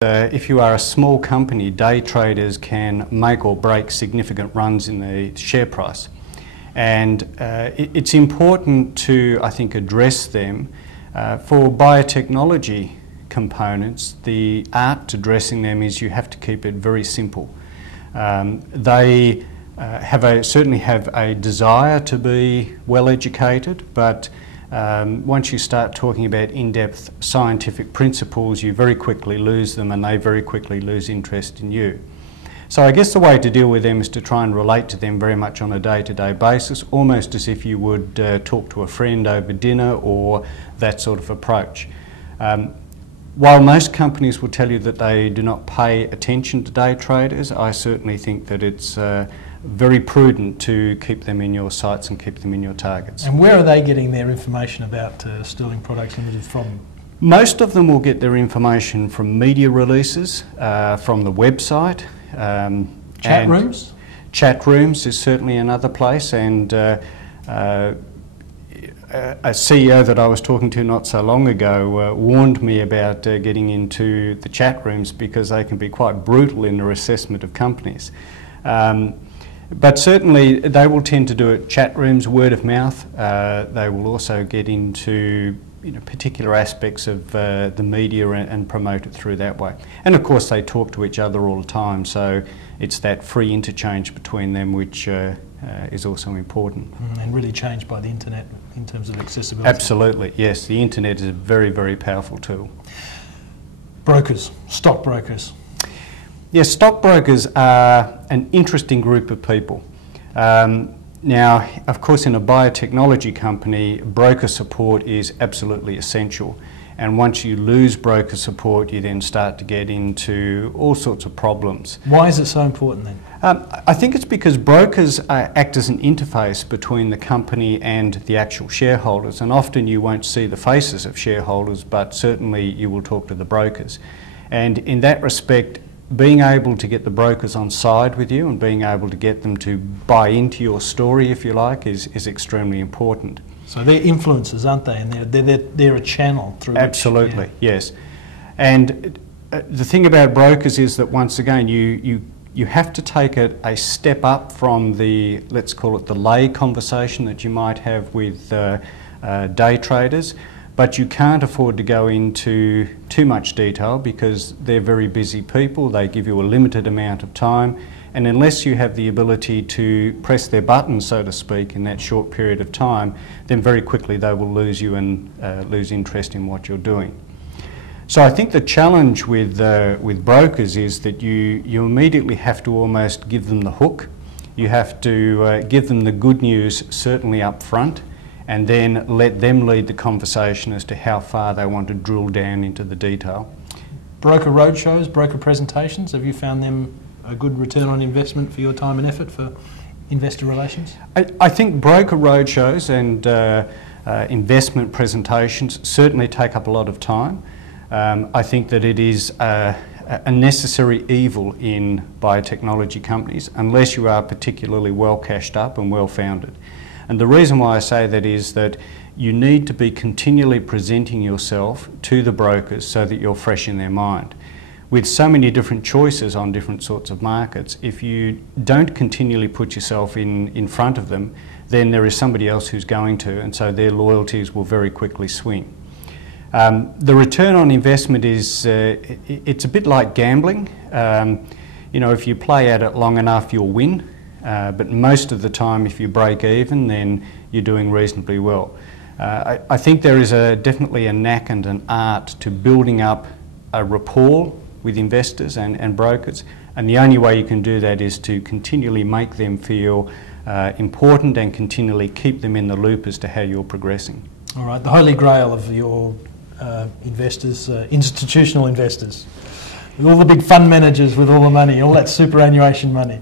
If you are a small company, day traders can make or break significant runs in the share price. And it's important to, I think, address them. For biotechnology components, the art to addressing them is you have to keep it very simple. They certainly have a desire to be well educated, but once you start talking about in-depth scientific principles, you very quickly lose them and they very quickly lose interest in you. So I guess the way to deal with them is to try and relate to them very much on a day-to-day basis, almost as if you would talk to a friend over dinner or that sort of approach. While most companies will tell you that they do not pay attention to day traders, I certainly think that it's very prudent to keep them in your sights and keep them in your targets. And where are they getting their information about Sterling Products Limited from? Most of them will get their information from media releases, from the website. Chat rooms? Chat rooms is certainly another place, and a CEO that I was talking to not so long ago warned me about getting into the chat rooms because they can be quite brutal in their assessment of companies. But certainly they will tend to do it chat rooms, word of mouth. They will also get into particular aspects of the media and promote it through that way. And of course they talk to each other all the time, so it's that free interchange between them which is also important. And really changed by the internet in terms of accessibility. Absolutely, yes. The internet is a very, very powerful tool. Brokers, stockbrokers. Yes, stockbrokers are an interesting group of people. Now, of course, in a biotechnology company, broker support is absolutely essential. And once you lose broker support, you then start to get into all sorts of problems. Why is it so important then? I think it's because brokers act as an interface between the company and the actual shareholders. And often you won't see the faces of shareholders, but certainly you will talk to the brokers. And in that respect, being able to get the brokers on side with you and being able to get them to buy into your story, if you like, is extremely important. So they're influencers, aren't they? And they're a channel through Absolutely, which, yes. And the thing about brokers is that once again you have to take it a step up from the, let's call it the lay conversation that you might have with day traders. But you can't afford to go into too much detail because they're very busy people. They give you a limited amount of time, and unless you have the ability to press their buttons, so to speak, in that short period of time, then very quickly they will lose you and lose interest in what you're doing. So I think the challenge with brokers is that you immediately have to almost give them the hook. You have to give them the good news certainly up front, and then let them lead the conversation as to how far they want to drill down into the detail. Broker roadshows, broker presentations, have you found them a good return on investment for your time and effort for investor relations? I think broker roadshows and investment presentations certainly take up a lot of time. I think that it is a necessary evil in biotechnology companies unless you are particularly well cashed up and well founded. And the reason why I say that is that you need to be continually presenting yourself to the brokers so that you're fresh in their mind. With so many different choices on different sorts of markets, if you don't continually put yourself in front of them, then there is somebody else who's going to, and so their loyalties will very quickly swing. The return on investment is, it's a bit like gambling. If you play at it long enough, you'll win. But most of the time, if you break even, then you're doing reasonably well. I think there is definitely a knack and an art to building up a rapport with investors and brokers, and the only way you can do that is to continually make them feel important and continually keep them in the loop as to how you're progressing. All right, the holy grail of your investors, institutional investors, with all the big fund managers with all the money, all that superannuation money.